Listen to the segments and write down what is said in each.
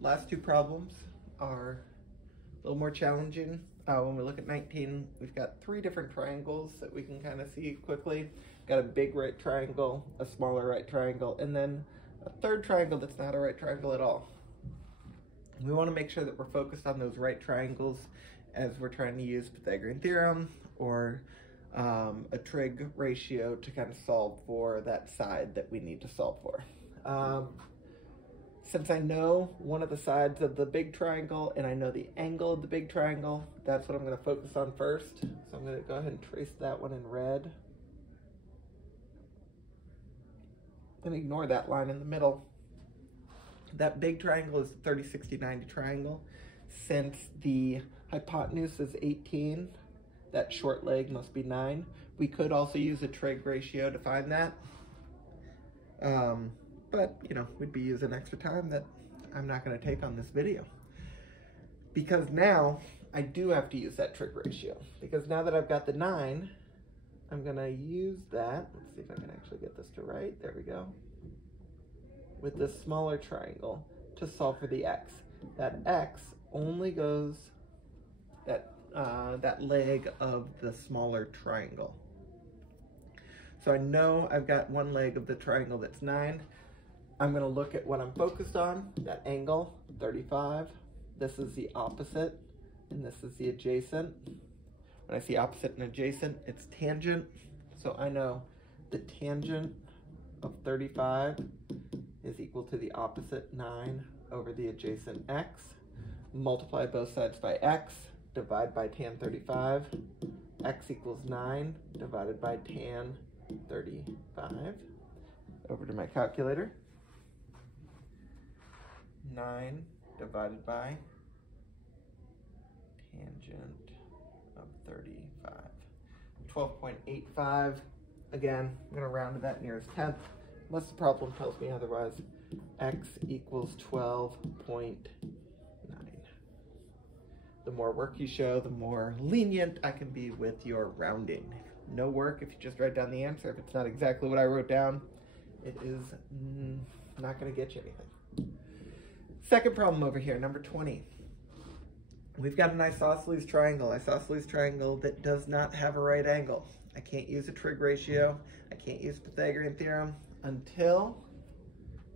last two problems are a little more challenging. When we look at 19, we've got three different triangles that we can kind of see quickly. Got a big right triangle, a smaller right triangle, and then a third triangle that's not a right triangle at all. We want to make sure that we're focused on those right triangles as we're trying to use Pythagorean theorem or a trig ratio to kind of solve for that side that we need to solve for. Since I know one of the sides of the big triangle and I know the angle of the big triangle, that's what I'm going to focus on first. So I'm going to go ahead and trace that one in red. And ignore that line in the middle. That big triangle is the 30, 60, 90 triangle. Since the hypotenuse is 18, that short leg must be 9. We could also use a trig ratio to find that. But, you know, we'd be using extra time that I'm not going to take on this video. Because now I do have to use that trig ratio. Because now that I've got the 9, I'm going to use that. Let's see if I can actually get this to right. There we go. With this smaller triangle to solve for the x. That x only goes that leg of the smaller triangle. So I know I've got one leg of the triangle that's 9. I'm going to look at what I'm focused on, that angle, 35. This is the opposite, and this is the adjacent. When I see opposite and adjacent, it's tangent. So I know the tangent of 35 is equal to the opposite 9 over the adjacent x. Multiply both sides by x, divide by tan 35. X equals 9 divided by tan 35. Over to my calculator. 9 divided by tangent of 35. 12.85. Again, I'm going to round to that nearest tenth, unless the problem tells me otherwise. X equals 12.9. The more work you show, the more lenient I can be with your rounding. No work if you just write down the answer. If it's not exactly what I wrote down, it is not going to get you anything. Second problem over here, number 20. We've got an isosceles triangle that does not have a right angle. I can't use a trig ratio. I can't use Pythagorean theorem until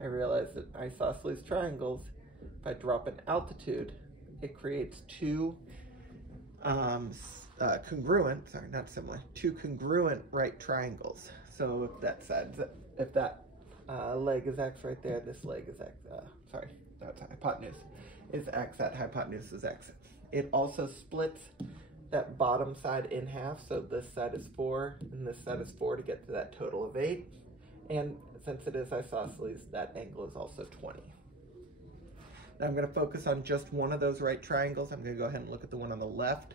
I realize that isosceles triangles, if I drop an altitude, it creates two two congruent right triangles. So if that leg is x right there, this leg is x, that's hypotenuse, is x, that hypotenuse is x. It also splits that bottom side in half, so this side is 4 and this side is 4 to get to that total of 8. And since it is isosceles, that angle is also 20. Now I'm going to focus on just one of those right triangles. I'm going to go ahead and look at the one on the left.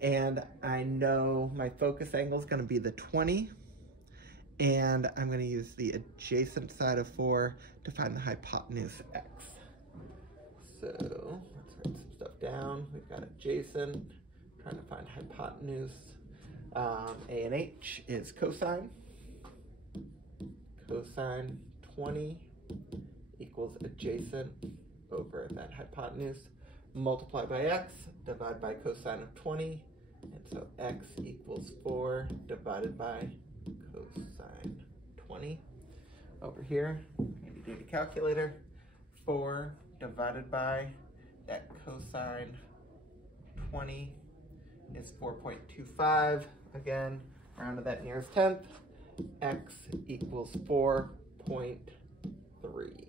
And I know my focus angle is going to be the 20. And I'm going to use the adjacent side of 4 to find the hypotenuse x. So let's write some stuff down. We've got adjacent, trying to find hypotenuse. A and H is cosine. Cosine 20 equals adjacent over that hypotenuse. Multiply by x, divide by cosine of 20. And so x equals 4 divided by cosine 20. Over here, handy dandy calculator. 4 divided by that cosine 20 is 4.25. Again, round to that nearest tenth. X equals 4.3.